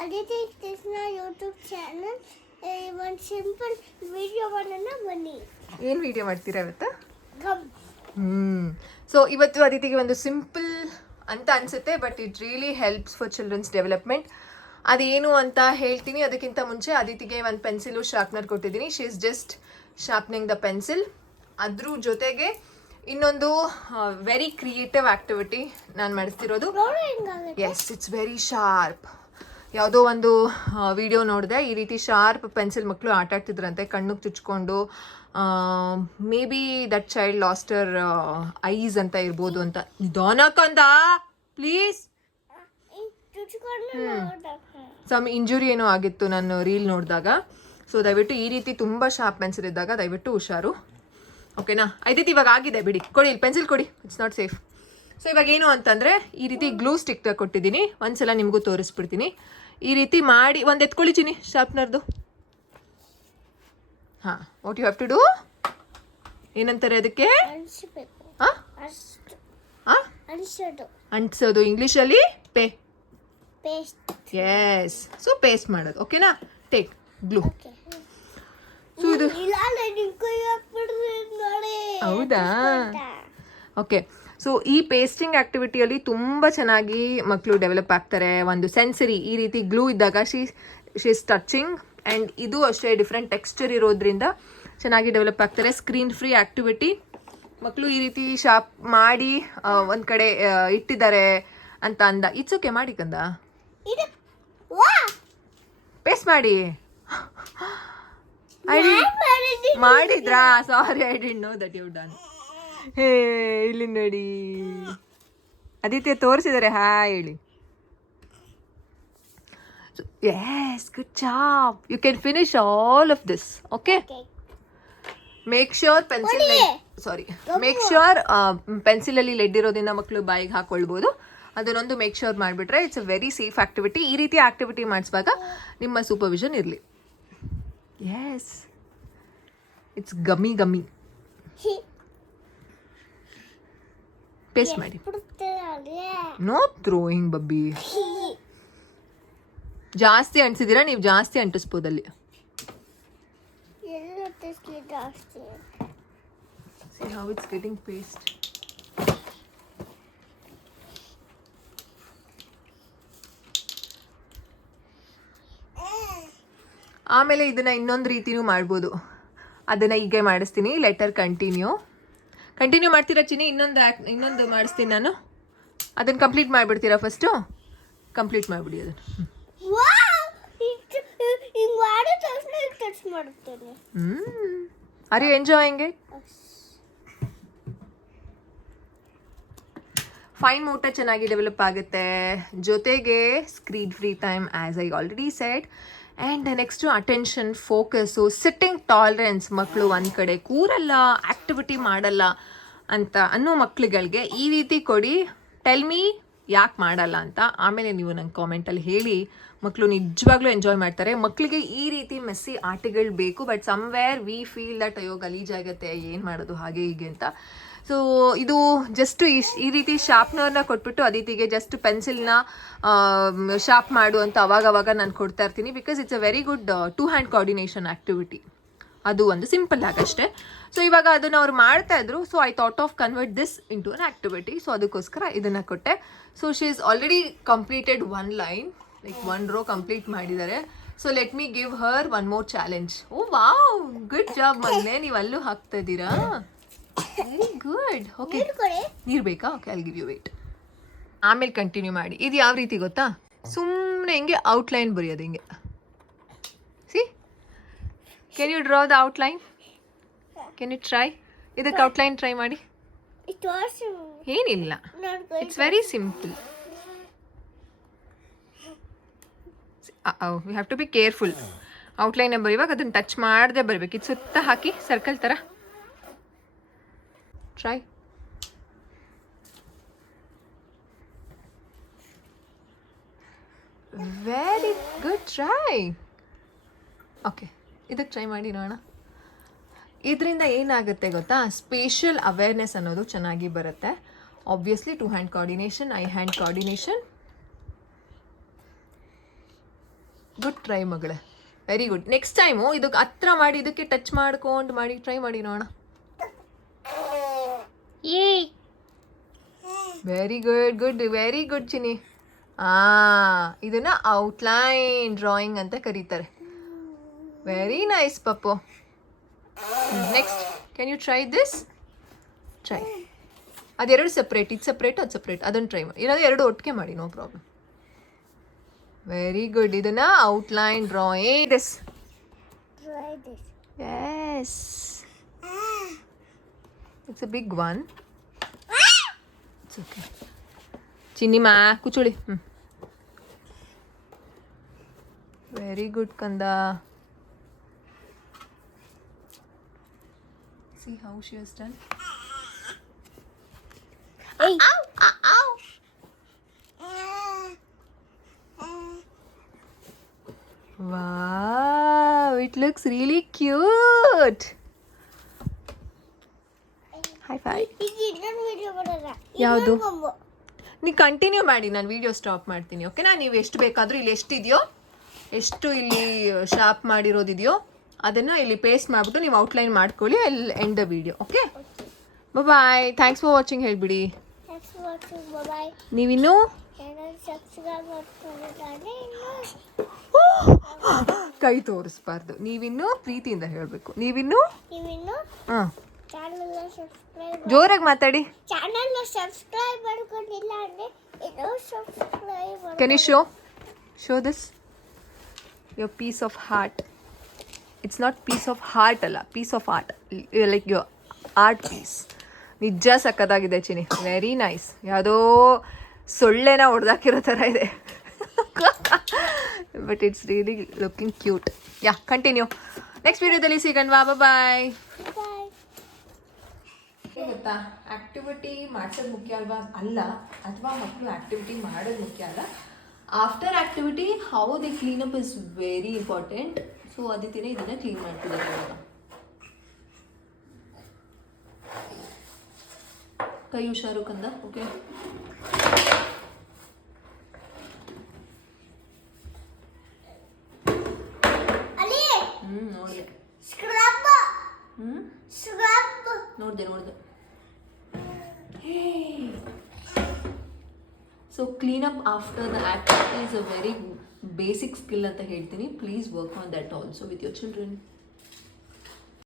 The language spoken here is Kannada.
Aditi Krishna YouTube channel ಒಂದು ಸಿಂಪಲ್ ವಿಡಿಯೋ ಮಾಡೋಣ ಬನ್ನಿ. ಏನು ವಿಡಿಯೋ ಮಾಡ್ತೀರಾ ಇವತ್ತು? ಗಮ್. ಸೊ ಇವತ್ತು ಅದಿತಿಗೆ ಒಂದು ಸಿಂಪಲ್ ಅಂತ ಅನಿಸುತ್ತೆ, but it really helps for children's development. ಅದೇನು ಅಂತ ಹೇಳ್ತೀನಿ. ಅದಕ್ಕಿಂತ ಮುಂಚೆ ಅದಿತಿಗೆ ಒಂದು ಪೆನ್ಸಿಲು ಶಾರ್ಪ್ನರ್ ಕೊಟ್ಟಿದ್ದೀನಿ. She is just sharpening the pencil. ಅದ್ರ ಜೊತೆಗೆ ಇನ್ನೊಂದು ವೆರಿ ಕ್ರಿಯೇಟಿವ್ ಆ್ಯಕ್ಟಿವಿಟಿ ನಾನು ಮಾಡಿಸ್ತಿರೋದು. Yes, it's very sharp. ಯಾವುದೋ ಒಂದು ವಿಡಿಯೋ ನೋಡಿದೆ, ಈ ರೀತಿ ಶಾರ್ಪ್ ಪೆನ್ಸಿಲ್ ಮಕ್ಕಳು ಆಟ ಆಡ್ತಿದ್ರಂತೆ ಕಣ್ಣಿಗೆ ಚುಚ್ಕೊಂಡು. Maybe that child lost her eyes ಅಂತ ಇರ್ಬೋದು ಅಂತ. ನಿಧಾನಕ್ಕಂದ ಪ್ಲೀಸ್. ಸಮ್ ಇಂಜುರಿ ಏನೋ ಆಗಿತ್ತು ನಾನು ರೀಲ್ ನೋಡಿದಾಗ. ಸೊ ದಯವಿಟ್ಟು ಈ ರೀತಿ ತುಂಬ ಶಾರ್ಪ್ ಪೆನ್ಸಿಲ್ ಇದ್ದಾಗ ದಯವಿಟ್ಟು ಹುಷಾರು, ಓಕೆನಾ? ಐದೈತಿ ಇವಾಗ ಆಗಿದೆ, ಬಿಡಿ. ಕೊಡಿ, ಇಲ್ಲಿ ಪೆನ್ಸಿಲ್ ಕೊಡಿ, ಇಟ್ಸ್ ನಾಟ್ ಸೇಫ್. ಸೊ ಇವಾಗ ಏನು ಅಂತಂದರೆ ಈ ರೀತಿ ಗ್ಲೂ ಸ್ಟಿಕ್ ಕೊಟ್ಟಿದ್ದೀನಿ. ಒಂದ್ಸಲ ನಿಮಗೂ ತೋರಿಸ್ಬಿಡ್ತೀನಿ. ಈ ರೀತಿ ಮಾಡಿ ಒಂದು ಎತ್ಕೊಳ್ಳಿ ಚಿನಿ ಶಾರ್ಪ್ನರ್ದು. ಹಾಂ, what you have to do? ಏನಂತಾರೆ ಅದಕ್ಕೆ? ಅಂಟಿಸೋದು. ಇಂಗ್ಲೀಷಲ್ಲಿ ಎಸ್. ಸೊ ಪೇಸ್ಟ್ ಮಾಡೋದು, ಓಕೆನಾ? Take glue. ಸೊ ಇದು ಹೌದಾ? ಓಕೆ. ಸೊ ಈ ಪೇಸ್ಟಿಂಗ್ ಆ್ಯಕ್ಟಿವಿಟಿಯಲ್ಲಿ ತುಂಬ ಚೆನ್ನಾಗಿ ಮಕ್ಕಳು ಡೆವಲಪ್ ಆಗ್ತಾರೆ. ಒಂದು ಸೆನ್ಸರಿ ಈ ರೀತಿ ಗ್ಲೂ ಇದ್ದಾಗ ಶಿ ಇಸ್ ಟಚಿಂಗ್, ಆ್ಯಂಡ್ ಇದು ಅಷ್ಟೇ ಡಿಫ್ರೆಂಟ್ ಟೆಕ್ಸ್ಚರ್ ಇರೋದ್ರಿಂದ ಚೆನ್ನಾಗಿ ಡೆವಲಪ್ ಆಗ್ತಾರೆ. Screen free activity. ಮಕ್ಕಳು ಈ ರೀತಿ ಶಾರ್ಪ್ ಮಾಡಿ ಒಂದು ಕಡೆ ಇಟ್ಟಿದ್ದಾರೆ ಅಂತ ಅಂದ. ಇಟ್ಸ್ ಓಕೆ, ಮಾಡಿ ಕಂದ, ಪೇಸ್ಟ್ ಮಾಡಿ. ಮಾಡಿದ್ರಾ? Sorry, I didn't know that you done. Hey, ಇಲ್ಲಿ ನೋಡಿ ಆದಿತ್ಯ ತೋರಿಸಿದ್ದಾರೆ. ಹಾಯ್ ಹೇಳಿ. Yes, good job. You can finish all of this, okay? Make sure ಪೆನ್ಸಿಲಲ್ಲಿ ಲೆಡ್ ಇರೋದ್ರಿಂದ ಮಕ್ಕಳು ಬಾಯಿಗೆ ಹಾಕೊಳ್ಬೋದು. ಅದನ್ನೊಂದು ಮೇಕ್ ಶ್ಯೂರ್ ಮಾಡಿಬಿಟ್ರೆ it's a very safe activity. ಈ ರೀತಿ ಆ್ಯಕ್ಟಿವಿಟಿ ಮಾಡಿಸುವಾಗ ನಿಮ್ಮ ಸೂಪರ್ವಿಷನ್ ಇರಲಿ. Yes, it's gummy gummy. Paste ಮಾಡಿ. ನೋ ಥ್ರೋಯಿಂಗ್ ಬಬ್ಬಿ. ಜಾಸ್ತಿ ಅಂಟಿಸಿದ್ದೀರಾ ನೀವು, ಜಾಸ್ತಿ ಅಂಟಿಸ್ಬೋದಲ್ಲಿ. See how it's getting paste. ಆಮೇಲೆ ಇದನ್ನ ಇನ್ನೊಂದು ರೀತಿನೂ ಮಾಡ್ಬೋದು. ಅದನ್ನ ಈಗ ಮಾಡಿಸ್ತೀನಿ. ಲೆಟರ್ ಕಂಟಿನ್ಯೂ ಮಾಡ್ತೀರಾ ಚಿನಿ? ಇನ್ನೊಂದು ಮಾಡಿಸ್ತೀನಿ ನಾನು. ಅದನ್ನು ಕಂಪ್ಲೀಟ್ ಮಾಡಿಬಿಡ್ತೀರಾ? ಫಸ್ಟು ಕಂಪ್ಲೀಟ್ ಮಾಡಿಬಿಡಿ ಅದನ್ನು. Are you enjoying it? Fine motor ಚೆನ್ನಾಗಿ ಡೆವಲಪ್ ಆಗುತ್ತೆ. ಜೊತೆಗೆ screen free time, as I already said. And next attention, focus, sitting tolerance. ಮಕ್ಕಳು ಒಂದು ಕಡೆ ಕೂರಲ್ಲ, ಆ್ಯಕ್ಟಿವಿಟಿ ಮಾಡಲ್ಲ ಅಂತ ಅನ್ನೋ ಮಕ್ಕಳುಗಳಿಗೆ ಈ ರೀತಿ ಕೊಡಿ. ಟೆಲ್ ಮೀ ಯಾಕೆ ಮಾಡಲ್ಲ ಅಂತ. ಆಮೇಲೆ ನೀವು ನಂಗೆ ಕಾಮೆಂಟಲ್ಲಿ ಹೇಳಿ. ಮಕ್ಕಳು ನಿಜವಾಗ್ಲೂ ಎಂಜಾಯ್ ಮಾಡ್ತಾರೆ. ಮಕ್ಕಳಿಗೆ ಈ ರೀತಿ ಮೆಸ್ಸಿ ಆಟಗಳು ಬೇಕು, but somewhere we feel that ಅಯ್ಯೋ ಗಲೀಜಾಗುತ್ತೆ, ಏನು ಮಾಡೋದು ಹಾಗೆ ಹೀಗೆ ಅಂತ. ಸೊ ಇದು ಜಸ್ಟ್ ಈ ರೀತಿ ಶಾರ್ಪ್ನರ್ನ ಕೊಟ್ಬಿಟ್ಟು ಅದಿತಿಗೆ ಜಸ್ಟ್ ಪೆನ್ಸಿಲ್ನ ಶಾರ್ಪ್ ಮಾಡು ಅಂತ ಅವಾಗವಾಗ ನಾನು ಕೊಡ್ತಾ ಇರ್ತೀನಿ. Because it's a very good two hand coordination activity. ಅದು ಒಂದು ಸಿಂಪಲ್ ಆಗಷ್ಟೇ. ಸೊ ಇವಾಗ ಅದನ್ನು ಅವ್ರು ಮಾಡ್ತಾ ಇದ್ರು. So I thought of convert this into an activity. So ಅದಕ್ಕೋಸ್ಕರ ಇದನ್ನು ಕೊಟ್ಟೆ. So she is already completed one line, like one row complete ಮಾಡಿದ್ದಾರೆ. So let me give her one more challenge. Oh wow, good job ಮಗನೇ. ನೀವು ಅಲ್ಲೂ ಹಾಕ್ತಾ ಇದ್ದೀರಾ, ವೆರಿ ಗುಡ್. ಓಕೆ, ನೀರು ಬೇಕಾ? Okay, I'll give you wait. ಆಮೇಲೆ ಕಂಟಿನ್ಯೂ ಮಾಡಿ. ಇದು ಯಾವ ರೀತಿ ಗೊತ್ತಾ? ಸುಮ್ಮನೆ ಹಿಂಗೆ ಔಟ್ಲೈನ್ ಬರೆಯೋದು ಹಿಂಗೆ. See, can you draw the outline? Can you try? ಇದಕ್ಕೆ ಔಟ್ಲೈನ್ ಟ್ರೈ ಮಾಡಿ. ಏನಿಲ್ಲ, it's very simple. You have to be careful. Outline ಬರೆಯುವಾಗ ಅದನ್ನು ಟಚ್ ಮಾಡದೆ ಬರಬೇಕು. ಇದು ಸುತ್ತ ಹಾಕಿ ಸರ್ಕಲ್ ಥರ try. Very good, try. Okay, ಇದಕ್ಕೆ ಟ್ರೈ ಮಾಡಿ ನೋಡೋಣ. ಇದರಿಂದ ಏನಾಗುತ್ತೆ ಗೊತ್ತಾ? ಸ್ಪೇಷಿಯಲ್ ಅವೇರ್ನೆಸ್ ಅನ್ನೋದು ಚೆನ್ನಾಗಿ ಬರುತ್ತೆ. Obviously two hand coordination, eye hand coordination. Good try ಮಗಳೇ, ವೆರಿ ಗುಡ್. ನೆಕ್ಸ್ಟ್ ಟೈಮು ಇದಕ್ಕೆ ಹತ್ರ ಮಾಡಿ ಇದಕ್ಕೆ ಟಚ್ ಮಾಡ್ಕೊಂಡು ಮಾಡಿ ಟ್ರೈ ಮಾಡಿ ನೋಡೋಣ. Very good, good, very good ಚಿನಿ. ಇದನ್ನ ಔಟ್ಲೈನ್ ಡ್ರಾಯಿಂಗ್ ಅಂತ ಕರೀತಾರೆ. ವೆರಿ ನೈಸ್ ಪಪ್ಪು. Next can you try this? Try. ಅದೆರಡು ಸಪ್ರೇಟ್, ಇದು ಸಪ್ರೇಟ್, ಅದು ಸಪ್ರೇಟ್. ಅದನ್ನು ಟ್ರೈ ಮಾಡಿ. ಇಲ್ಲಾಂದ್ರೆ ಎರಡು ಒಟ್ಟಿಗೆ ಮಾಡಿ, ನೋ ಪ್ರಾಬ್ಲಮ್. Very good. ಇದನ್ನ outline drawing. This. Yes. It's a big one. It's okay. ಚಿನ್ನಿಮಾ ಕೂಚೋಳಿ. ವೆರಿ ಗುಡ್ ಕಂದ. See how she has done. Hey. Ow, ow, ow. Wow, it looks really cute. High five. ಈಗ ಇನ್ನೊಂದು ವಿಡಿಯೋ ಬರಲ್ಲ. ಯಾವುದು? ಇನ್ನೊಂದು ನೀವು ಕಂಟಿನ್ಯೂ ಮಾಡಿ, ನಾನು ವಿಡಿಯೋ ಸ್ಟಾಪ್ ಮಾಡ್ತೀನಿ. ಓಕೆನಾ? ನೀವು ಎಷ್ಟು ಬೇಕಾದರೂ ಇಲ್ಲಿ ಎಷ್ಟಿದೆಯೋ, ಎಷ್ಟು ಇಲ್ಲಿ ಶಾರ್ಪ್ ಮಾಡಿರೋದಿದೆಯೋ ಅದನ್ನು ಇಲ್ಲಿ ಪೇಸ್ಟ್ ಮಾಡಿಬಿಟ್ಟು ನೀವು ಔಟ್ಲೈನ್ ಮಾಡ್ಕೊಳ್ಳಿ. ಅಲ್ಲಿ end the video. Okay, bye. Thanks for watching ಹೇಳಿಬಿಡಿ. Thanks for watching. Bye-bye. ನೀವಿನ್ನೂ ಚಾನಲ್ ಸಬ್ಸ್ಕ್ರೈಬ್ ಮಾಡ್ಕೊಂಡಿದ್ದಾರೆ. ಕೈ ತೋರಿಸ್ಬಾರ್ದು, ನೀವಿನ್ನೂ ಪ್ರೀತಿಯಿಂದ ಹೇಳಬೇಕು. ನೀವಿನ್ನೂ ನೀವಿನ್ನು ಹಾಂ ಚಾನಲ್ ಸಬ್ಸ್ಕ್ರೈಬ್ ಜೋರಾಗಿ ಮಾತಾಡಿ. ಚಾನಲ್ ಸಬ್ಸ್ಕ್ರೈಬ್ ಮಾಡ್ಕೊಂಡಿಲ್ಲ ಅಂದ್ರೆ ಇದು subscribe Can you show this? Your piece of heart. It's not piece of heart ಅಲ್ಲ, piece of art. Like your art piece. ನಿಜ ಸಕ್ಕತ್ತಾಗಿದೆ ಚಿನಿ. Very nice. ಯಾವುದೋ ಸೊಳ್ಳೆನ ಹೊಡೆದಾಕಿರೋ ಥರ ಇದೆ. But it's really looking cute. Yeah, continue. Next ವಿಡಿಯೋದಲ್ಲಿ ಸಿಗೋಣವಾ. ಬಾಯ್. ಗೊತ್ತಾ, ಆಕ್ಟಿವಿಟಿ ಮಾಡಿಸೋದು ಮುಖ್ಯ ಅಲ್ವಾ? ಅಲ್ಲ, ಅಥವಾ ಮಕ್ಕಳು ಆಕ್ಟಿವಿಟಿ ಮಾಡೋದು ಮುಖ್ಯ ಅಲ್ಲ. After activity how the clean up is very important. So ಅದಕ್ಕೆ ಇದನ್ನ ಕ್ಲೀನ್ ಮಾಡ್ತಿದ್ದಾರೆ ಇವಾಗ. ಕೈ ಹುಷಾರು ಕಂದ. ಓಕೆ, ಅಲ್ಲಿ ನೋಡಿದೆ. ಸ್ಕ್ರಬ್ ನೋಡಿದೆ. So clean up after the activity is a very basic skill ಅಂತ ಹೇಳ್ತೀನಿ. Please work on that also with your children.